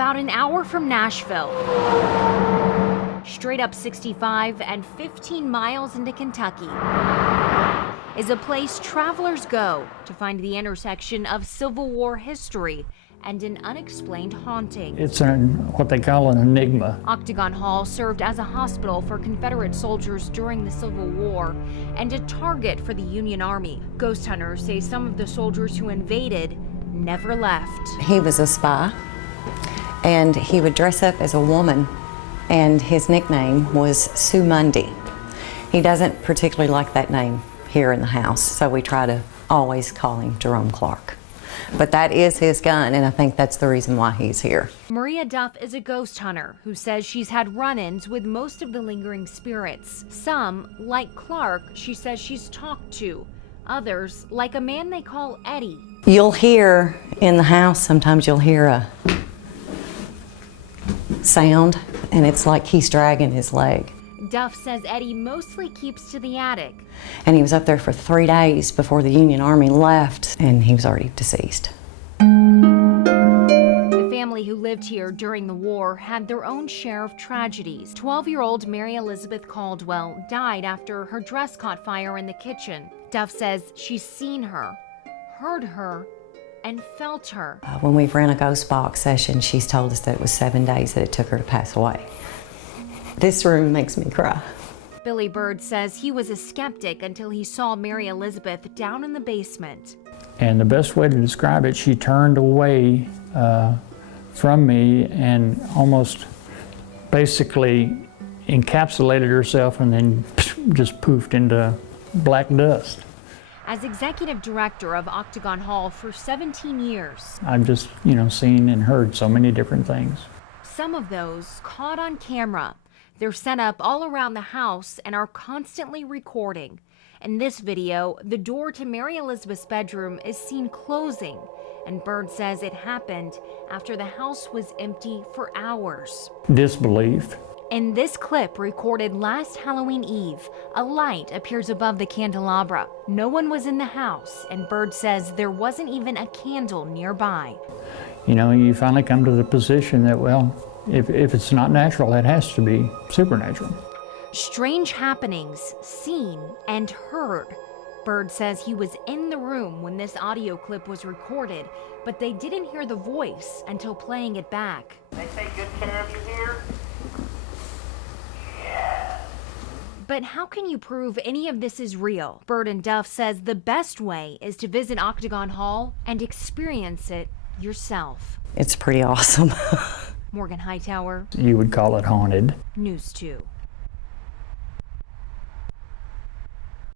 about an hour from Nashville. Straight up 65 and 15 miles into Kentucky is a place travelers go to find the intersection of Civil War history and an unexplained haunting. It's what they call an enigma. Octagon Hall served as a hospital for Confederate soldiers during the Civil War and a target for the Union Army. Ghost hunters say some of the soldiers who invaded never left. He was a spy, and he would dress up as a woman, and his nickname was Sue Mundy. He doesn't particularly like that name here in the house, so we try to always call him Jerome Clark. But that is his gun, and I think that's the reason why he's here. Maria Duff is a ghost hunter who says she's had run-ins with most of the lingering spirits. Some, like Clark, she says she's talked to. Others, like a man they call Eddie. You'll hear in the house, sometimes you'll hear a sound, and it's like he's dragging his leg. Duff says Eddie mostly keeps to the attic. And he was up there for 3 days before the Union Army left, and he was already deceased. The family who lived here during the war had their own share of tragedies. 12-year-old Mary Elizabeth Caldwell died after her dress caught fire in the kitchen. Duff says she's seen her, heard her, and felt her. When we ran a ghost box session, she's told us that it was 7 days that it took her to pass away. This room makes me cry. Billy Bird says he was a skeptic until he saw Mary Elizabeth down in the basement. And the best way to describe it, she turned away from me and almost basically encapsulated herself and then just poofed into black dust. As executive director of Octagon Hall for 17 years, I've just, seen and heard so many different things. Some of those caught on camera. They're set up all around the house and are constantly recording. In this video, the door to Mary Elizabeth's bedroom is seen closing, and Bird says it happened after the house was empty for hours. Disbelief. In this clip recorded last Halloween Eve, a light appears above the candelabra. No one was in the house, and Bird says there wasn't even a candle nearby. You finally come to the position that, well, if it's not natural, it has to be supernatural. Strange happenings seen and heard. Bird says he was in the room when this audio clip was recorded, but they didn't hear the voice until playing it back. They take good care of you here? But how can you prove any of this is real? Bird and Duff says the best way is to visit Octagon Hall and experience it yourself. It's pretty awesome. Morgan Hightower, You would call it haunted. News 2.